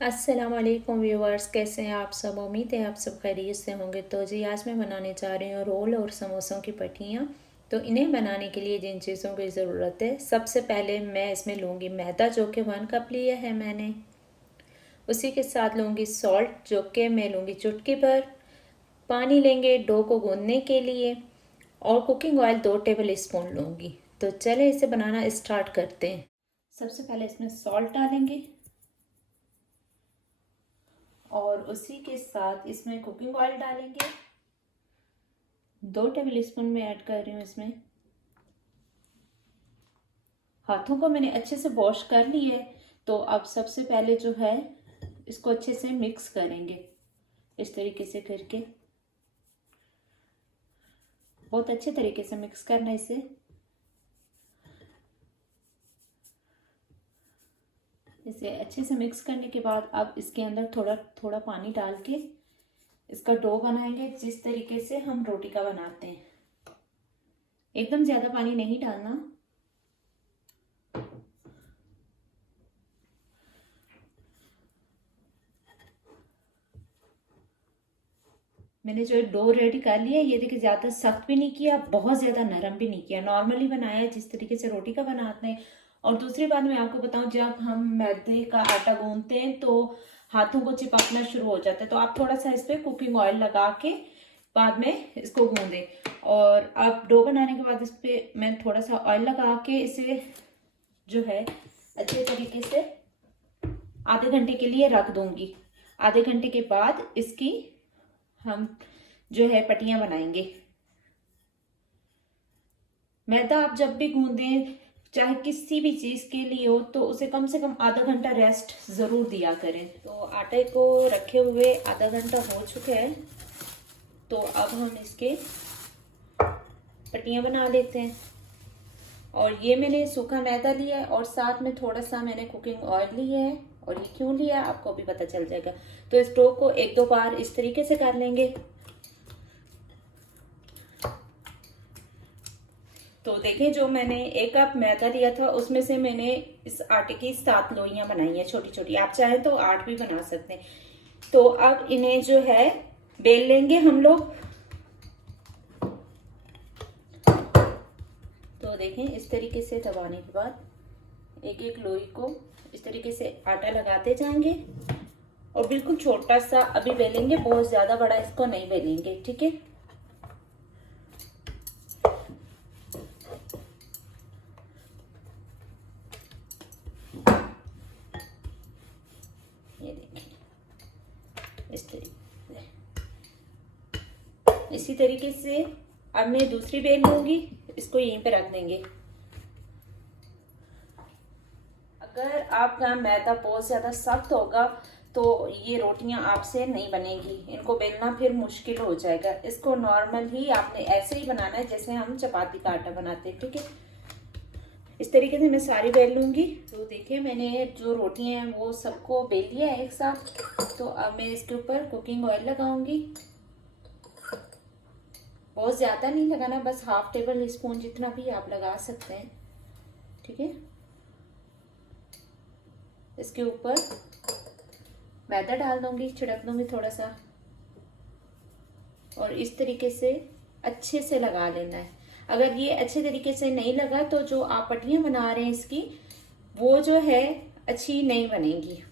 अस्सलाम वालेकुम व्यूवर्स, कैसे हैं आप सब। उम्मीद है आप सब खैरियत से होंगे। तो जी आज मैं बनाने जा रही हूँ रोल और समोसों की पट्टियाँ। तो इन्हें बनाने के लिए जिन चीज़ों की ज़रूरत है, सबसे पहले मैं इसमें लूँगी मैदा जो कि 1 कप लिया है मैंने। उसी के साथ लूँगी सॉल्ट जो कि मैं लूँगी चुटकी भर। पानी लेंगे डो को गूँथने के लिए और कुकिंग ऑयल 2 टेबल स्पून लूँगी। तो चले इसे बनाना स्टार्ट करते हैं। सबसे पहले इसमें सॉल्ट डालेंगे और उसी के साथ इसमें कुकिंग ऑयल डालेंगे। 2 टेबल स्पून में ऐड कर रही हूँ इसमें। हाथों को मैंने अच्छे से वॉश कर लिया है। तो अब सबसे पहले जो है इसको अच्छे से मिक्स करेंगे, इस तरीके से करके बहुत अच्छे तरीके से मिक्स करना है इसे। इसे अच्छे से मिक्स करने के बाद अब इसके अंदर थोड़ा थोड़ा पानी डाल के इसका डो बनाएंगे, जिस तरीके से हम रोटी का बनाते हैं। एकदम ज़्यादा पानी नहीं डालना। मैंने जो डो रेडी कर लिया, ये देखिए ज़्यादा सख्त भी नहीं किया, बहुत ज़्यादा नरम भी नहीं किया, नॉर्मली बनाया जिस तरीके से रोटी का बनाते हैं। और दूसरी बात मैं आपको बताऊं, जब हम मैदे का आटा गूंथते हैं तो हाथों को चिपकना शुरू हो जाता है। तो आप थोड़ा सा इस पर कुकिंग ऑयल लगा के बाद में इसको गूंदें। और अब डो बनाने के बाद इस पर मैं थोड़ा सा ऑयल लगा के इसे जो है अच्छे तरीके से आधे घंटे के लिए रख दूंगी। आधे घंटे के बाद इसकी हम जो है पट्टियां बनाएंगे। मैदा आप जब भी गूंदें, चाहे किसी भी चीज के लिए हो, तो उसे कम से कम आधा घंटा रेस्ट जरूर दिया करें। तो आटे को रखे हुए आधा घंटा हो चुका है। तो अब हम इसके पट्टियां बना लेते हैं। और ये मैंने सूखा मैदा लिया है और साथ में थोड़ा सा मैंने कुकिंग ऑयल लिया है। और ये क्यों लिया आपको भी पता चल जाएगा। तो इस डो को 1-2 बार इस तरीके से कर लेंगे। तो देखिए, जो मैंने 1 कप मैदा लिया था उसमें से मैंने इस आटे की 7 लोइयां बनाई है, छोटी छोटी। आप चाहें तो 8 भी बना सकते हैं। तो अब इन्हें जो है बेल लेंगे हम लोग। तो देखें, इस तरीके से दबाने के बाद एक एक लोई को इस तरीके से आटा लगाते जाएंगे और बिल्कुल छोटा सा अभी बेलेंगे, बहुत ज्यादा बड़ा इसको नहीं बेलेंगे, ठीक है। ये देखिए इस तरीके से, इसी तरीके से अब मैं दूसरी बेल लूंगी, इसको यहीं पे रख देंगे। अगर आपका मैदा बहुत ज़्यादा सख्त होगा तो ये रोटियां आपसे नहीं बनेगी, इनको बेलना फिर मुश्किल हो जाएगा। इसको नॉर्मल ही आपने ऐसे ही बनाना है जैसे हम चपाती का आटा बनाते हैं, ठीक है। इस तरीके से मैं सारी बेल लूंगी। तो देखिए, मैंने जो रोटियां हैं वो सबको बेल लिया है एक साथ। तो अब मैं इसके ऊपर कुकिंग ऑयल लगाऊंगी। बहुत ज़्यादा नहीं लगाना, बस 1/2 टेबल स्पून जितना भी आप लगा सकते हैं, ठीक है। इसके ऊपर मैदा डाल दूंगी, छिड़क दूंगी थोड़ा सा और इस तरीके से अच्छे से लगा लेना है। अगर ये अच्छे तरीके से नहीं लगा तो जो आप पट्टियां बना रहे हैं इसकी, वो जो है अच्छी नहीं बनेगी,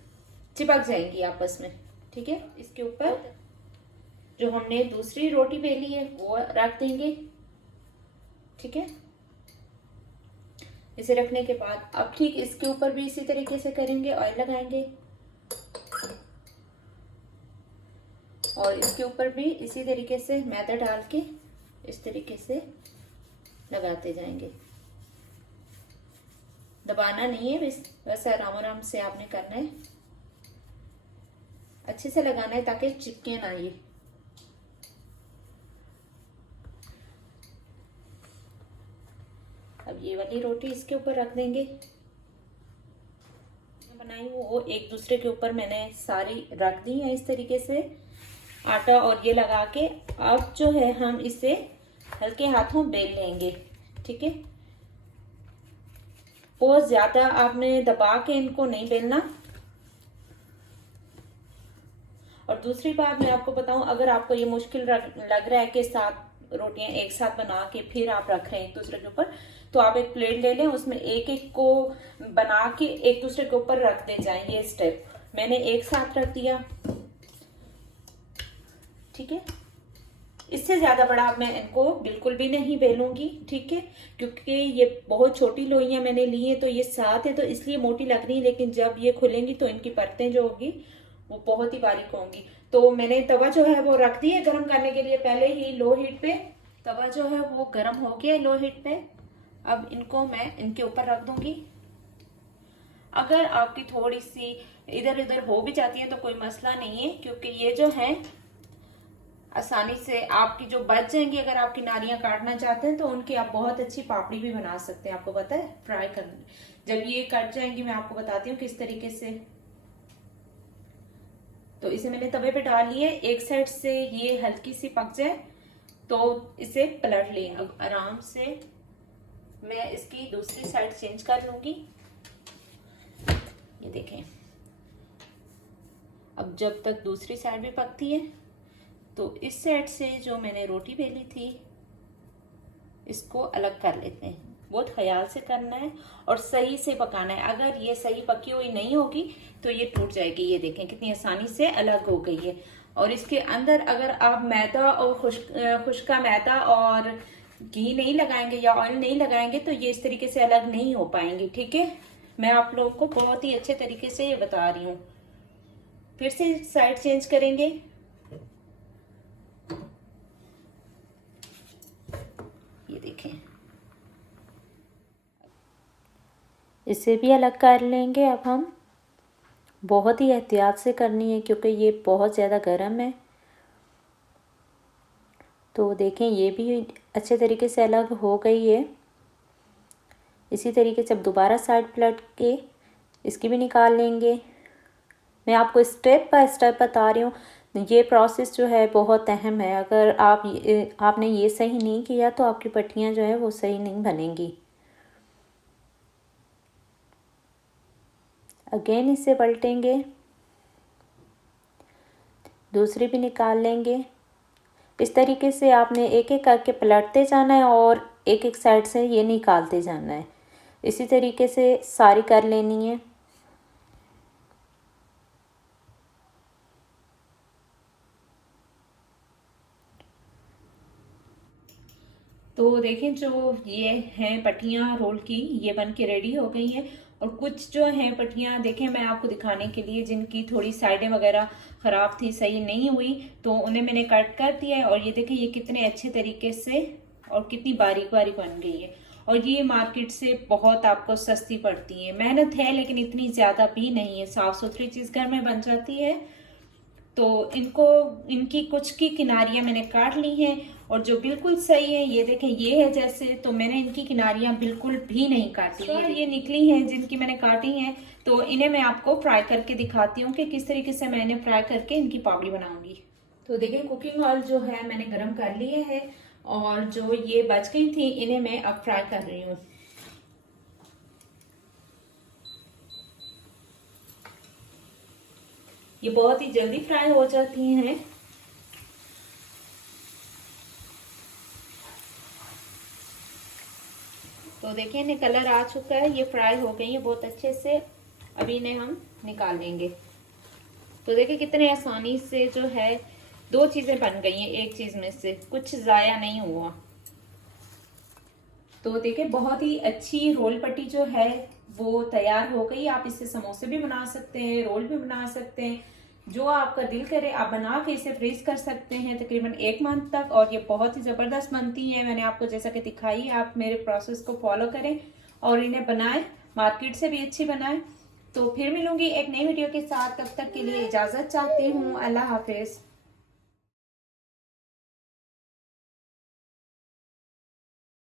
चिपक जाएंगी आपस में, ठीक है। इसके ऊपर जो हमने दूसरी रोटी बेली है वो रख देंगे, ठीक है। इसे रखने के बाद अब ठीक इसके ऊपर भी इसी तरीके से करेंगे, ऑयल लगाएंगे और इसके ऊपर भी इसी तरीके से मैदा डाल के इस तरीके से लगाते जाएंगे। दबाना नहीं है, बस आराम आराम से आपने करना है, अच्छे से लगाना है ताकि चिपके ना ये। अब ये वाली रोटी इसके ऊपर रख देंगे। बनाई वो एक दूसरे के ऊपर मैंने सारी रख दी है इस तरीके से आटा और ये लगा के। अब जो है हम इसे हल्के हाथों बेल लेंगे, ठीक है। बहुत ज्यादा आपने दबा के इनको नहीं बेलना। और दूसरी बात मैं आपको बताऊं, अगर आपको ये मुश्किल लग रहा है कि 7 रोटियां एक साथ बना के फिर आप रख रहे हैं एक दूसरे के ऊपर, तो आप एक प्लेट ले लें, उसमें एक एक को बना के एक दूसरे के ऊपर रख दे जाएं। ये स्टेप मैंने एक साथ रख दिया, ठीक है। इससे ज्यादा बड़ा मैं इनको बिल्कुल भी नहीं बेलूंगी, ठीक है, क्योंकि ये बहुत छोटी लोइयां मैंने ली हैं, तो ये 7 है तो इसलिए मोटी लग रही है, लेकिन जब ये खुलेंगी तो इनकी परतें जो होगी वो बहुत ही बारीक होंगी। तो मैंने तवा जो है वो रख दी है गर्म करने के लिए, पहले ही लो हीट पे। तवा जो है वो गर्म हो गया लो हीट पे। अब इनको मैं इनके ऊपर रख दूंगी। अगर आपकी थोड़ी सी इधर उधर हो भी जाती है तो कोई मसला नहीं है, क्योंकि ये जो है आसानी से आपकी जो बच जाएंगी, अगर आप किनारियां काटना चाहते हैं तो उनकी आप बहुत अच्छी पापड़ी भी बना सकते हैं। आपको पता है फ्राई करना, जब ये कट जाएंगी मैं आपको बताती हूँ किस तरीके से। तो इसे मैंने तवे पे डाल लिए, एक साइड से ये हल्की सी पक जाए तो इसे पलट लेंगे आराम से। मैं इसकी दूसरी साइड चेंज कर लूंगी। ये देखें, अब जब तक दूसरी साइड भी पकती है तो इस साइड से जो मैंने रोटी बेली थी इसको अलग कर लेते हैं। बहुत ख्याल से करना है और सही से पकाना है। अगर ये सही पकी हुई नहीं होगी तो ये टूट जाएगी। ये देखें कितनी आसानी से अलग हो गई है। और इसके अंदर अगर आप मैदा और खुश्का मैदा और घी नहीं लगाएंगे या ऑयल नहीं लगाएंगे तो ये इस तरीके से अलग नहीं हो पाएंगे, ठीक है। मैं आप लोगों को बहुत ही अच्छे तरीके से ये बता रही हूँ। फिर से साइड चेंज करेंगे। ये देखें, इसे भी अलग कर लेंगे। अब हम बहुत ही एहतियात से करनी है क्योंकि ये बहुत ज़्यादा गर्म है। तो देखें ये भी अच्छे तरीके से अलग हो गई है। इसी तरीके से अब दोबारा साइड पलट के इसकी भी निकाल लेंगे। मैं आपको स्टेप बाय स्टेप बता रही हूँ। ये प्रोसेस जो है बहुत अहम है। अगर आपने ये सही नहीं किया तो आपकी पट्टियाँ जो है वो सही नहीं बनेंगी। अगेन इसे पलटेंगे, दूसरी भी निकाल लेंगे। इस तरीके से आपने एक एक करके पलटते जाना है और एक एक साइड से ये निकालते जाना है। इसी तरीके से सारी कर लेनी है। तो देखें जो ये हैं पट्टियाँ रोल की, ये बन के रेडी हो गई हैं। और कुछ जो हैं पट्टियाँ देखें मैं आपको दिखाने के लिए, जिनकी थोड़ी साइडें वगैरह ख़राब थी, सही नहीं हुई, तो उन्हें मैंने कट कर दिया है। और ये देखें ये कितने अच्छे तरीके से और कितनी बारीक बारीक बन गई है। और ये मार्केट से बहुत आपको सस्ती पड़ती है। मेहनत है लेकिन इतनी ज़्यादा भी नहीं है, साफ़ सुथरी चीज़ घर में बन जाती है। तो इनकी कुछ की किनारियां मैंने काट ली हैं और जो बिल्कुल सही है ये देखें ये है जैसे, तो मैंने इनकी किनारियां बिल्कुल भी नहीं काटी हैं। ये निकली हैं जिनकी मैंने काटी हैं। तो इन्हें मैं आपको फ्राई करके दिखाती हूँ कि किस तरीके से मैं इन्हें फ्राई करके इनकी पापड़ी बनाऊंगी। तो देखिए कुकिंग ऑयल जो है मैंने गर्म कर लिए है और जो ये बच गई थी इन्हें मैं अब फ्राई कर रही हूँ। ये बहुत ही जल्दी फ्राई हो जाती हैं। तो देखिए इन्हें कलर आ चुका है, ये फ्राई हो गई है बहुत अच्छे से। अभी इन्हें हम निकाल लेंगे। तो देखिए कितने आसानी से जो है 2 चीजें बन गई हैं एक चीज में से, कुछ जाया नहीं हुआ। तो देखिए बहुत ही अच्छी रोल पट्टी जो है वो तैयार हो गई। आप इससे समोसे भी बना सकते हैं, रोल भी बना सकते हैं, जो आपका दिल करे आप बना के इसे फ्रीज कर सकते हैं तकरीबन 1 मंथ तक। और ये बहुत ही ज़बरदस्त बनती है। मैंने आपको जैसा कि दिखाई, आप मेरे प्रोसेस को फॉलो करें और इन्हें बनाएं, मार्केट से भी अच्छी बनाएं। तो फिर मिलूंगी एक नई वीडियो के साथ, तब तक के लिए इजाज़त चाहती हूँ। अल्लाह हाफिज़।